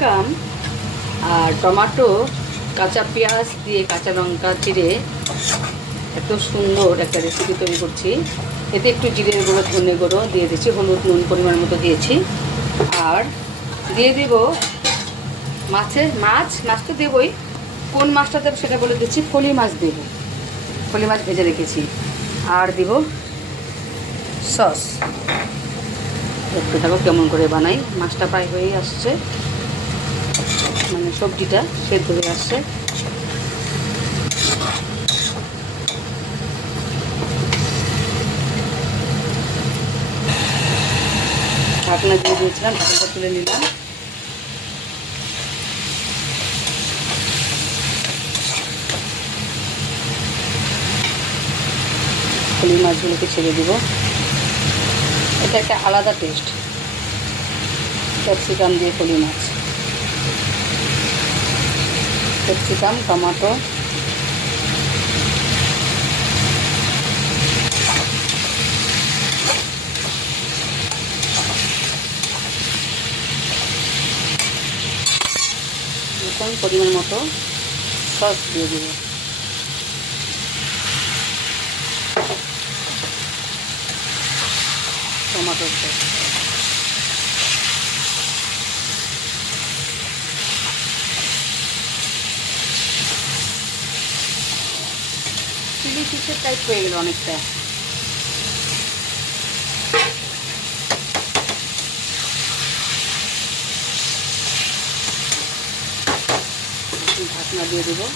Capsicum আর tomato, কাঁচা পেঁয়াজ দিয়ে কাঁচা লঙ্কা চিড়ে এত সুন্দর একটা রেসিপি তৈরি করছি। এতে একটু জিরের গুঁড়ো, ধনে গুঁড়ো দিয়ে দিচ্ছি, হলুদ নুন পরিমাণ মতো দিয়েছি। আর দিয়ে দেব মাছ তো দেবই। কোন মাছটা দেবো সেটা বলে দিচ্ছি। ফলি মাছ দেব, ফলি মাছ ভেজে রেখেছি। আর দেব সস। একটু দেখো কেমন করে বানাই। মাছটা প্রায় হয়েই আসছে, মানে সবজিটা সেদ্ধ হয়ে আসছে। ঢাকনা দিয়ে দিয়েছিলাম, ঢাকনাটা তুলে নিলাম। ফলি মাছগুলোকে ছেড়ে দিব। এটা একটা আলাদা টেস্ট, ক্যাপসিকাম দিয়ে ফলি মাছ। ক্যাপসিকাম, টমেটো, এখন পরিমাণ মতো সস দিয়ে দিব। টমেটোর সস। চিলি ফিশের টাইপ হয়ে গেল অনেকটা। ঢাকনা দিয়ে দেবো।